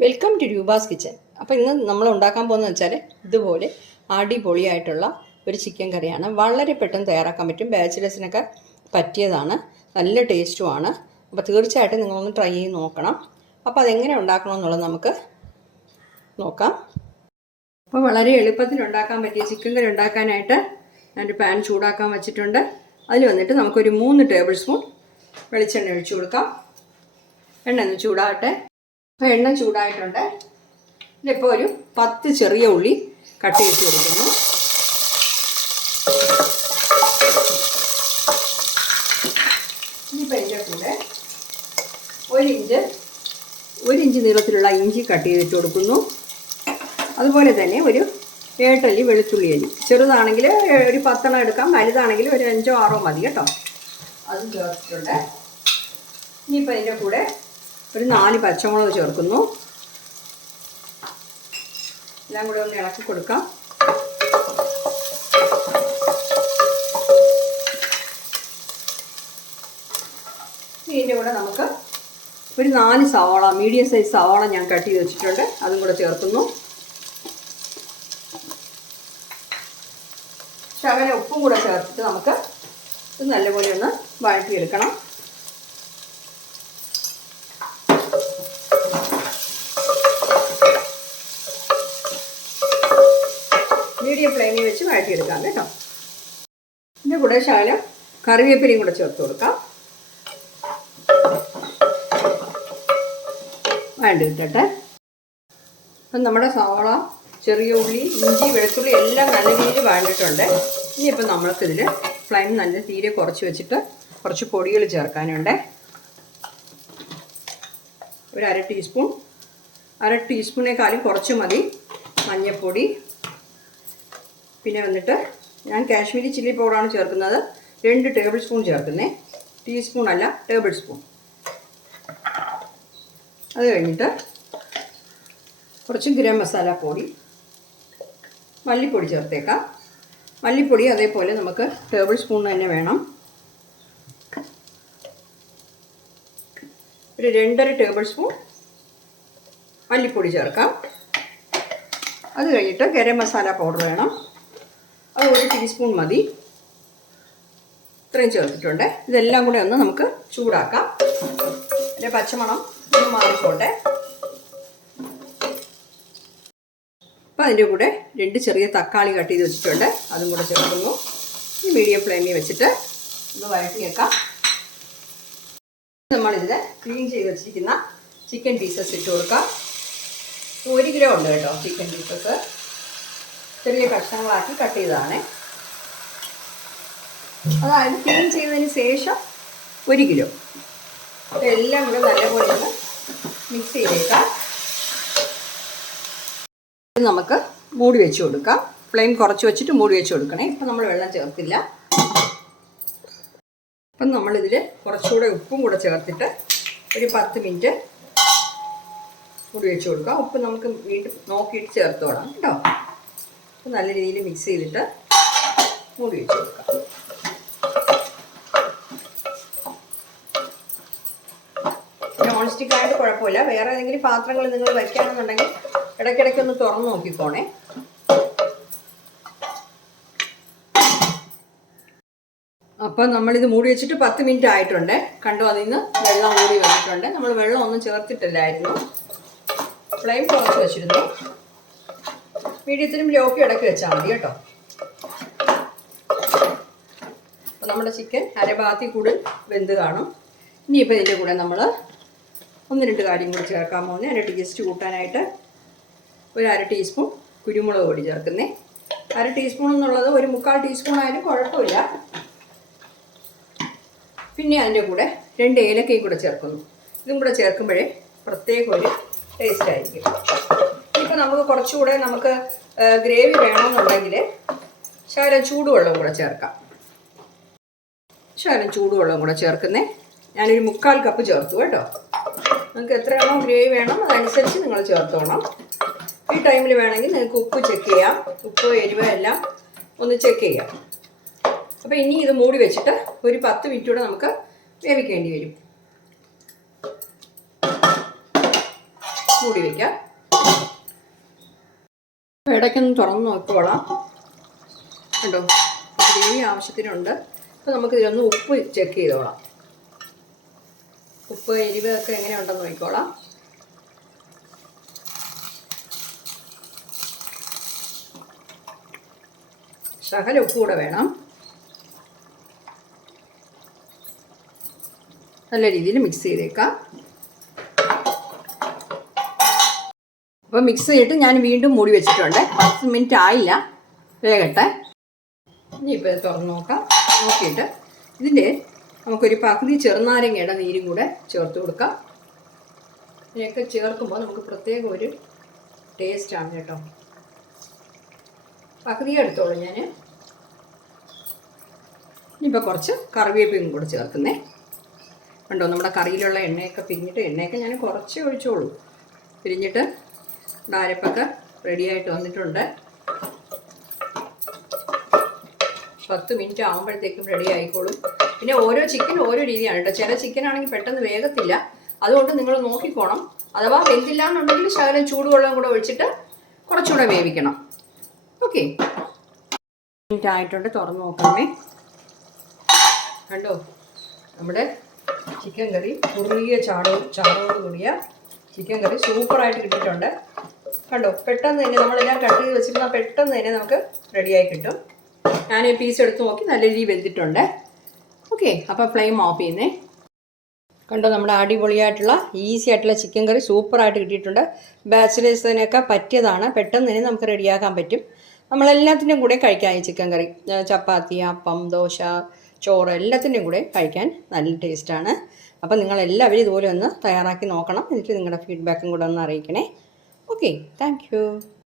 Welcome to Roopa's kitchen. അപ്പോൾ ഇന്ന് നമ്മൾ ഉണ്ടാക്കാൻ പോകുന്നത് വെച്ചാൽ ഇതുപോലെ അടിപൊളിയായിട്ടുള്ള ഒരു ചിക്കൻ കറിയാണ്. വളരെ പെട്ടെന്ന് തയ്യാറാക്കാൻ പറ്റും. ബാച്ചിലേഴ്സിനൊക്കെ പറ്റിയതാണ്, നല്ല ടേസ്റ്റുമാണ്. അപ്പോൾ തീർച്ചയായിട്ടും നിങ്ങളൊന്ന് ട്രൈ ചെയ്ത് നോക്കണം. അപ്പോൾ അതെങ്ങനെ ഉണ്ടാക്കണമെന്നുള്ളത് നമുക്ക് നോക്കാം. അപ്പോൾ വളരെ എളുപ്പത്തിൽ ഉണ്ടാക്കാൻ പറ്റിയ ചിക്കൻ കറി ഉണ്ടാക്കാനായിട്ട് ഞാനൊരു പാൻ ചൂടാക്കാൻ വെച്ചിട്ടുണ്ട്. അതിൽ വന്നിട്ട് നമുക്കൊരു 3 ടേബിൾ സ്പൂൺ വെളിച്ചെണ്ണ ഒഴിച്ചു കൊടുക്കാം. എണ്ണ ഒന്ന് ചൂടാകട്ടെ. അപ്പോൾ എണ്ണ ചൂടായിട്ടുണ്ട്. ഇതിപ്പോൾ ഒരു 10 ചെറിയ ഉള്ളി കട്ട് ചെയ്ത് കൊടുക്കുന്നു. ഇനിയിപ്പോൾ ഇതിൻ്റെ കൂടെ 1 ഇഞ്ച് നീളത്തിലുള്ള ഇഞ്ചി കട്ട് ചെയ്തിട്ട് കൊടുക്കുന്നു. അതുപോലെ തന്നെ ഒരു 7 അല്ലി വെളുത്തുള്ളി അല്ലി. ചെറുതാണെങ്കിൽ ഒരു 10 എടുക്കാം, വലുതാണെങ്കിൽ ഒരു 5 6 മതി കേട്ടോ. അതും ചേർത്തിട്ടുണ്ട്. ഇനിയിപ്പോൾ ഇതിൻ്റെ കൂടെ ഒരു 4 പച്ചമുളക് ചേർക്കുന്നു. എല്ലാം കൂടെ ഒന്ന് ഇളക്കി കൊടുക്കാം. ഇതിൻ്റെ കൂടെ നമുക്ക് ഒരു 4 സവാള, മീഡിയം സൈസ് സവാള ഞാൻ കട്ട് ചെയ്ത് വെച്ചിട്ടുണ്ട്, അതും കൂടെ ചേർക്കുന്നു. ശകലം ഉപ്പും കൂടെ ചേർത്തിട്ട് നമുക്ക് ഇത് നല്ലപോലെ ഒന്ന് വഴറ്റിയെടുക്കണം. മീഡിയം ഫ്ലെയിമിൽ വെച്ച് വഴറ്റിയെടുക്കാം കേട്ടോ. ഇതിൻ്റെ കൂടെ ശകലം കറിവേപ്പിലയും കൂടെ ചേർത്ത് കൊടുക്കാം. വഴണ്ടി കിട്ടട്ടെ. അപ്പം നമ്മുടെ സവാള, ചെറിയ ഉള്ളി, ഇഞ്ചി, വെളുത്തുള്ളി എല്ലാം നല്ല രീതിയിൽ വഴണ്ടിട്ടുണ്ട്. ഇനിയിപ്പോൾ നമ്മൾക്കിതിൽ ഫ്ലെയിം നല്ല തീരെ കുറച്ച് വെച്ചിട്ട് കുറച്ച് പൊടികൾ ചേർക്കാനുണ്ട്. ഒരു അര ടീസ്പൂണേക്കാളും കുറച്ച് മതി മഞ്ഞൾപ്പൊടി. പിന്നെ വന്നിട്ട് ഞാൻ കാശ്മീരി ചില്ലി പൗഡറാണ് ചേർക്കുന്നത്. 2 ടേബിൾ സ്പൂൺ ചേർക്കുന്നേ, ടീസ്പൂൺ അല്ല, ടേബിൾ സ്പൂൺ. അത് കഴിഞ്ഞിട്ട് കുറച്ച് ഗരം മസാല പൊടി, മല്ലിപ്പൊടി ചേർത്തേക്കാം. മല്ലിപ്പൊടി അതേപോലെ നമുക്ക് ടേബിൾ സ്പൂൺ തന്നെ വേണം. ഒരു 2.5 ടേബിൾ സ്പൂൺ മല്ലിപ്പൊടി ചേർക്കാം. അത് കഴിഞ്ഞിട്ട് ഗരം മസാല പൗഡർ വേണം, അത് 1 ടീസ്പൂൺ മതി. ഇത്രയും ചേർത്തിട്ടുണ്ട്. ഇതെല്ലാം കൂടെ ഒന്ന് നമുക്ക് ചൂടാക്കാം. അതിൻ്റെ പച്ചമണം ഒന്ന് മാറിക്കോട്ടെ. അപ്പോൾ അതിൻ്റെ കൂടെ 2 ചെറിയ തക്കാളി കട്ട് ചെയ്ത് വെച്ചിട്ടുണ്ട്, അതും കൂടെ ചേർക്കുന്നു. ഈ മീഡിയം ഫ്ലെയിമിൽ വെച്ചിട്ട് ഒന്ന് വഴറ്റിയേക്കാം. നമ്മളിതിൽ ക്ലീൻ ചെയ്ത് വെച്ചിരിക്കുന്ന ചിക്കൻ പീസസ് ഇട്ട് കൊടുക്കാം. 1 കിലോ ഉണ്ട് കേട്ടോ ചിക്കൻ പീസസ്. ചെറിയ കഷ്ണങ്ങളാക്കി കട്ട് ചെയ്തതാണ്. അതായത് ക്ലീൻ ചെയ്തതിന് ശേഷം 1 കിലോ. എല്ലാം കൂടെ നല്ലപോലെ ഒന്ന് മിക്സ് ചെയ്തേക്കാം. നമുക്ക് മൂടി വെച്ച് കൊടുക്കാം. ഫ്ലെയിം കുറച്ച് വെച്ചിട്ട് മൂടി വെച്ച് കൊടുക്കണേ. ഇപ്പം നമ്മൾ വെള്ളം ചേർത്തില്ല. അപ്പം നമ്മളിതിൽ കുറച്ചുകൂടെ ഉപ്പും കൂടെ ചേർത്തിട്ട് ഒരു 10 മിനിറ്റ് മൂടി വെച്ച് കൊടുക്കാം. ഉപ്പ് നമുക്ക് വീണ്ടും നോക്കിയിട്ട് ചേർത്ത് വിടാം കേട്ടോ. നല്ല രീതിയിൽ മിക്സ് ചെയ്തിട്ട് മൂടി വെച്ച് കൊടുക്കാം. നോൺ സ്റ്റിക്ക് ആയിട്ട് കുഴപ്പമില്ല. വേറെ ഏതെങ്കിലും പാത്രങ്ങൾ നിങ്ങൾ വയ്ക്കുകയാണെന്നുണ്ടെങ്കിൽ ഇടയ്ക്കിടയ്ക്ക് ഒന്ന് തുറന്ന് നോക്കിക്കോണേ. അപ്പം നമ്മളിത് മൂടി വെച്ചിട്ട് 10 മിനിറ്റ് ആയിട്ടുണ്ട്. കണ്ടു, അതിൽ നിന്ന് വെള്ളം ഊറി വന്നിട്ടുണ്ട്. നമ്മൾ വെള്ളം ഒന്നും ചേർത്തിട്ടില്ലായിരുന്നു. ഫ്ലെയിം കുറച്ച് വെച്ചിരുന്നു. മീഡിയത്തിലും ലോക്ക് ഇടയ്ക്ക് വെച്ചാൽ മതി കേട്ടോ. അപ്പോൾ നമ്മുടെ ചിക്കൻ അരഭാഗത്തിൽ കൂടുതൽ വെന്ത് കാണും. ഇനിയിപ്പോൾ ഇതിൻ്റെ കൂടെ നമ്മൾ 1-2 കാര്യം കൂടി ചേർക്കാൻ പോകുന്നത്. അതിൻ്റെ ടേസ്റ്റ് കൂട്ടാനായിട്ട് ഒരു 1/2 ടീസ്പൂൺ കുരുമുളക് പൊടി ചേർക്കുന്നേ. 1/2 ടീസ്പൂൺ എന്നുള്ളത് ഒരു 3/4 ടീസ്പൂൺ ആയാലും കുഴപ്പമില്ല. പിന്നെ അതിൻ്റെ കൂടെ 2 ഏലക്കയും കൂടെ ചേർക്കുന്നു. ഇതും കൂടെ ചേർക്കുമ്പോഴേ പ്രത്യേക ഒരു ടേസ്റ്റ് ആയിരിക്കും. ഇപ്പോൾ നമുക്ക് കുറച്ചുകൂടെ ഗ്രേവി വേണമെന്നുണ്ടെങ്കിൽ ശകലം ചൂടുവെള്ളം കൂടെ ചേർക്കാം. ശകലം ചൂടുവെള്ളം കൂടെ ചേർക്കുന്നേ. ഞാനൊരു 3/4 കപ്പ് ചേർത്തു കേട്ടോ. നിങ്ങൾക്ക് എത്രയാണോ ഗ്രേവി വേണം അതനുസരിച്ച് നിങ്ങൾ ചേർത്തോണം. ഈ ടൈമിൽ വേണമെങ്കിൽ നിങ്ങൾക്ക് ഉപ്പ് ചെക്ക് ചെയ്യാം. ഉപ്പ്, എരിവ് എല്ലാം ഒന്ന് ചെക്ക് ചെയ്യാം. അപ്പോൾ ഇനി ഇത് മൂടി വെച്ചിട്ട് ഒരു 10 മിനിറ്റ് കൂടെ നമുക്ക് വേവിക്കേണ്ടി വരും. മൂടി വയ്ക്കാം. ഇടയ്ക്കൊന്ന് തുറന്ന് നോക്കിക്കോളാം. കണ്ടോ, ഗ്രേവി ആവശ്യത്തിനുണ്ട്. അപ്പോൾ നമുക്കിതിലൊന്ന് ഉപ്പ് ചെക്ക് ചെയ്തോളാം. ഉപ്പ് എരിവ് ഒക്കെ എങ്ങനെയുണ്ടെന്ന് നോക്കിക്കോളാം. ശകല ഉപ്പ് കൂടെ വേണം. നല്ല രീതിയിൽ മിക്സ് ചെയ്തേക്കാം. അപ്പോൾ മിക്സ് ചെയ്തിട്ട് ഞാൻ വീണ്ടും മൂടി വെച്ചിട്ടുണ്ട്. 10 മിനിറ്റ് ആയില്ല, വേഗട്ടെ. ഇനിയിപ്പോൾ തുറന്ന് നോക്കാം. നോക്കിയിട്ട് ഇതിൻ്റെ നമുക്കൊരു പകുതി ചെറുനാരങ്ങയുടെ നീരും കൂടെ ചേർത്ത് കൊടുക്കാം. ഇതിനൊക്കെ ചേർക്കുമ്പോൾ നമുക്ക് പ്രത്യേക ഒരു ടേസ്റ്റാണ് കേട്ടോ. പകുതിയെ എടുത്തോളൂ ഞാൻ. ഇനിയിപ്പോൾ കുറച്ച് കറിവേപ്പിലും കൂടെ ചേർക്കുന്നേ. കണ്ടോ, നമ്മുടെ കറിയിലുള്ള എണ്ണയൊക്കെ പിരിഞ്ഞിട്ട്, എണ്ണയൊക്കെ ഞാൻ കുറച്ചേ ഒഴിച്ചോളൂ. പിരിഞ്ഞിട്ട് അരപ്പൊക്കെ റെഡിയായിട്ട് വന്നിട്ടുണ്ട്. 10 മിനിറ്റ് ആകുമ്പോഴത്തേക്കും റെഡി ആയിക്കോളും. പിന്നെ ഓരോ ചിക്കൻ ഓരോ രീതിയാണ് കേട്ടോ. ചില ചിക്കനാണെങ്കിൽ പെട്ടെന്ന് വേഗത്തില്ല. അതുകൊണ്ട് നിങ്ങൾ നോക്കിക്കോണം. അഥവാ വെന്തില്ല എന്നുണ്ടെങ്കിൽ ശകലം ചൂടുവെള്ളം കൂടെ ഒഴിച്ചിട്ട് കുറച്ചുകൂടെ വേവിക്കണം. ഓക്കെ, മിനിറ്റ് ആയിട്ടുണ്ട്. തുറന്ന് നോക്കണമേ. കണ്ടോ, നമ്മുടെ ചിക്കൻ കറി കുറുകിയ ചാറോട് കൂടിയ ചിക്കൻ കറി സൂപ്പറായിട്ട് കിട്ടിയിട്ടുണ്ട്. കണ്ടോ, പെട്ടെന്ന് തന്നെ നമ്മളെല്ലാം കട്ട് ചെയ്ത് വെച്ചിരുന്നാൽ പെട്ടെന്ന് തന്നെ നമുക്ക് റെഡിയായി കിട്ടും. ഞാൻ പീസ് എടുത്ത് നോക്കി നല്ല രീതിയിൽ വെന്തിട്ടുണ്ട്. ഓക്കെ, അപ്പോൾ ഫ്ലെയിം ഓഫ് ചെയ്യുന്നേ. കണ്ടോ, നമ്മുടെ അടിപൊളിയായിട്ടുള്ള ഈസി ആയിട്ടുള്ള ചിക്കൻ കറി സൂപ്പറായിട്ട് കിട്ടിയിട്ടുണ്ട്. ബാച്ചിലേഴ്സിനൊക്കെ പറ്റിയതാണ്. പെട്ടെന്ന് തന്നെ നമുക്ക് റെഡിയാക്കാൻ പറ്റും. നമ്മളെല്ലാത്തിൻ്റെയും കൂടെ കഴിക്കാം ഈ ചിക്കൻ കറി. ചപ്പാത്തി, അപ്പം, ദോശ, ചോറ് എല്ലാത്തിൻ്റെയും കൂടെ കഴിക്കാൻ നല്ല ടേസ്റ്റാണ്. അപ്പോൾ നിങ്ങളെല്ലാവരും ഇതുപോലെ ഒന്ന് തയ്യാറാക്കി നോക്കണം. എന്നിട്ട് നിങ്ങളുടെ ഫീഡ്ബാക്കും കൂടെ ഒന്ന് അറിയിക്കണേ. Okay, thank you.